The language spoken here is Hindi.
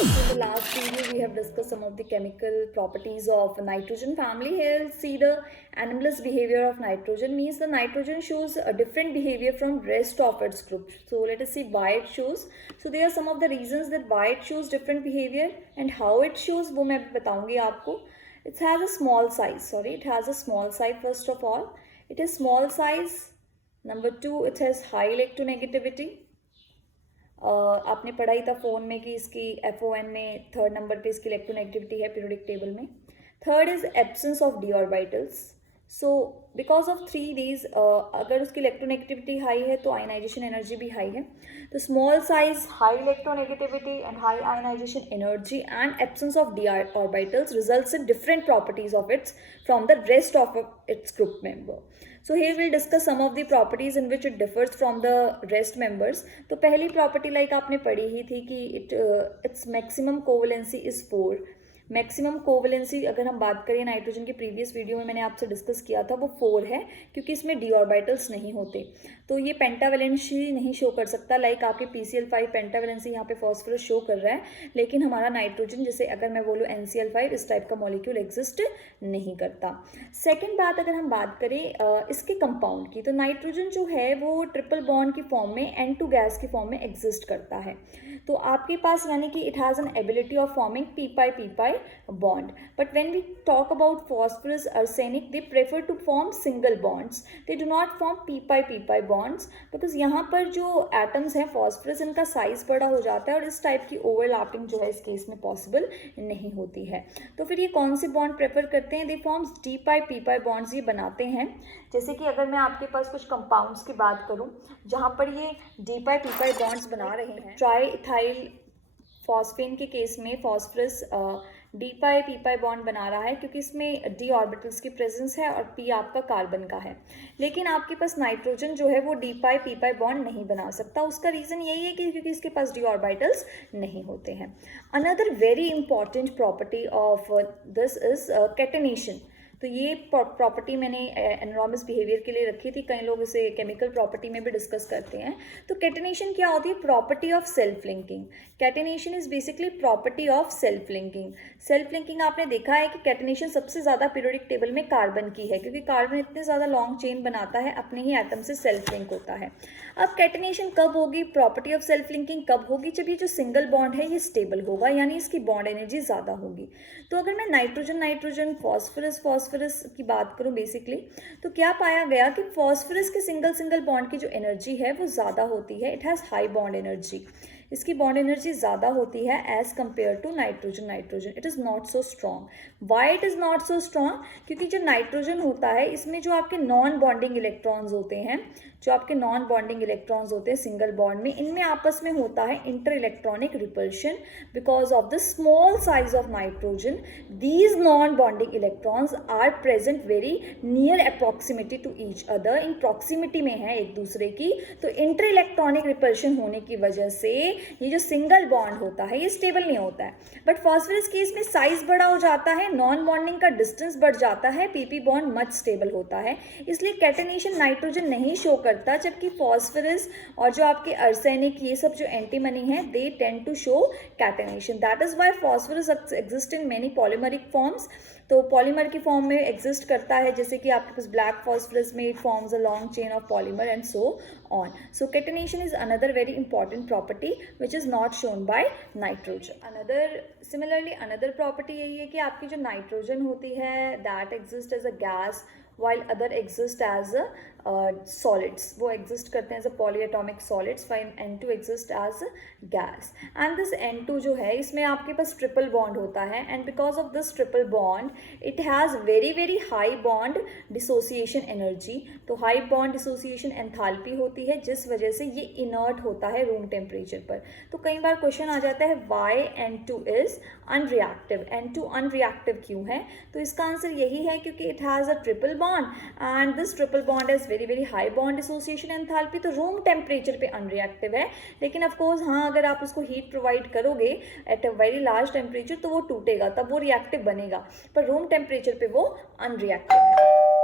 In the last video, we have discussed some of the chemical properties of nitrogen family. Here, let's see the anomalous behavior of nitrogen. Means the nitrogen shows a different behavior from rest of its group. So let us see why it shows. So there are some of the reasons that why it shows different behavior and how it shows. वो मैं बताऊंगी आपको. It has a small size. It has a small size first of all. It is small size. Number 2, it has high electronegativity. आपने पढ़ा ही था फोन में कि इसकी FON में 3rd नंबर पे इसकी इलेक्ट्रोनेगेटिविटी है पीरियोडिक टेबल में. 3rd is absence of d orbitals. So because of 3 these अगर उसकी इलेक्ट्रोनेगेटिविटी हाई है तो आयनाइजेशन एनर्जी भी हाई है. तो small size, high electronegativity and high ionization energy and absence of d orbitals results in different properties of its from the rest of its group member. So here we'll discuss some of the properties in which it differs from the rest members. तो पहली property like आपने पढ़ी ही थी कि its maximum covalency is 4. Maximum कोवलेंसी अगर हम बात करें नाइट्रोजन के प्रीवियस वीडियो में मैंने आपसे डिस्कस किया था वो 4 है क्योंकि इसमें डी ऑर्बिटल्स नहीं होते. तो ये पेंटावेलेंसी नहीं शो कर सकता. लाइक आपके PCl5 पेंटावेलेंसी यहाँ पे फॉस्फोरस शो कर रहा है लेकिन हमारा नाइट्रोजन जैसे अगर मैं बोलूँ NCl5 इस टाइप का मॉलिक्यूल एग्जिस्ट नहीं करता. सेकेंड बात अगर हम बात करें इसके कंपाउंड की तो नाइट्रोजन जो है वो ट्रिपल बॉन्ड की फॉर्म में N2 गैस की फॉर्म में एग्जिस्ट करता है. तो आपके पास यानी कि it has an ability of forming p-pi bond. But when we talk about phosphorus, arsenic, they prefer to form single bonds. They do not form p-pi bonds because यहाँ पर जो atoms हैं phosphorus इनका साइज बड़ा हो जाता है और इस टाइप की ओवरलैपिंग जो है इस केस में पॉसिबल नहीं होती है. तो फिर ये कौन से बॉन्ड प्रेफर करते हैं? दे फॉर्म्स d-pi बॉन्ड्स ये बनाते हैं. जैसे कि अगर मैं आपके पास कुछ कंपाउंड्स की बात करूं जहां पर ये d-pi बॉन्ड्स बना रहे हैं. ट्राई इथाइल फॉस्फेन के केस में फॉस्फरस d-pi बॉन्ड बना रहा है क्योंकि इसमें d ऑर्बिटल्स की प्रेजेंस है और p आपका कार्बन का है. लेकिन आपके पास नाइट्रोजन जो है वो d-pi बॉन्ड नहीं बना सकता. उसका रीज़न यही है कि क्योंकि इसके पास d ऑर्बिटल्स नहीं होते हैं. Another very important property of this is catenation. तो ये प्रॉपर्टी मैंने एनरॉमस बिहेवियर के लिए रखी थी. कई लोग इसे केमिकल प्रॉपर्टी में भी डिस्कस करते हैं. तो कैटेनेशन क्या होती है? Property of self linking. Catenation is basically property of self linking. Self linking आपने देखा है कि कैटेनेशन सबसे ज़्यादा पीरियोडिक टेबल में कार्बन की है क्योंकि कार्बन इतने ज़्यादा लॉन्ग चेन बनाता है, अपने ही एटम से सेल्फ लिंक होता है. अब कैटेनेशन कब होगी, प्रॉपर्टी ऑफ सेल्फ लिंकिंग कब होगी? जब ये जो सिंगल बॉन्ड है ये स्टेबल होगा यानी इसकी बॉन्ड एनर्जी ज़्यादा होगी. तो अगर मैं नाइट्रोजन फॉस्फोरस की बात करूं बेसिकली तो क्या पाया गया कि फॉस्फोरस के सिंगल बॉन्ड की जो एनर्जी है वो ज़्यादा होती है. It has high bond energy. इसकी बॉन्ड एनर्जी ज़्यादा होती है as compare to nitrogen. It is not so strong. Why it is not so strong? क्योंकि जो नाइट्रोजन होता है इसमें जो आपके नॉन बॉन्डिंग इलेक्ट्रॉन्स होते हैं सिंगल बॉन्ड में, इनमें आपस में होता है inter electronic repulsion. Because of the small size of nitrogen these non bonding electrons are present very near approximity to each other. In proximity में है एक दूसरे की. तो इंटर इलेक्ट्रॉनिक रिपल्शन होने की वजह से ये जो सिंगल बॉन्ड होता है ये स्टेबल नहीं होता है. बट फॉस्फोरस केस में साइज बड़ा हो जाता है, नॉन बॉन्डिंग का डिस्टेंस बढ़ जाता है, PP बॉन्ड मच स्टेबल होता है. इसलिए कैटेनेशन नाइट्रोजन नहीं शो करता जबकि फॉस्फोरस और जो आपके आर्सेनिक ये सब जो एंटीमनी है they tend to show catenation. That is why phosphorus exist in many polymeric forms. तो पॉलीमर की फॉर्म में एग्जिस्ट करता है जैसे कि आपके पास ब्लैक फॉस्फोरस में it forms a long chain of polymer and so on. So catenation is another very important property which is not shown by nitrogen. Another property यही है कि आपकी जो नाइट्रोजन होती है that exist as a gas while other exist as solids. वो exist करते हैं as a polyatomic solids while N2 exist as gas. And this N2 जो है इसमें आपके पास ट्रिपल बॉन्ड होता है and because of this triple bond it has very high bond dissociation energy. तो high bond dissociation enthalpy होती है जिस वजह से ये inert होता है रूम टेम्परेचर पर. तो कई बार क्वेश्चन आ जाता है why N2 is unreactive. N2 unreactive क्यों है? तो इसका आंसर यही है क्योंकि it has a triple bond and this triple bond has very high bond dissociation enthalpy. तो रूम टेम्परेचर पे अनरिएक्टिव है लेकिन ऑफ कोर्स हाँ अगर आप उसको हीट प्रोवाइड करोगे at a very large temperature तो वो टूटेगा, तब वो रिएक्टिव बनेगा, पर रूम टेम्परेचर पे वो अनरिएक्टिव है.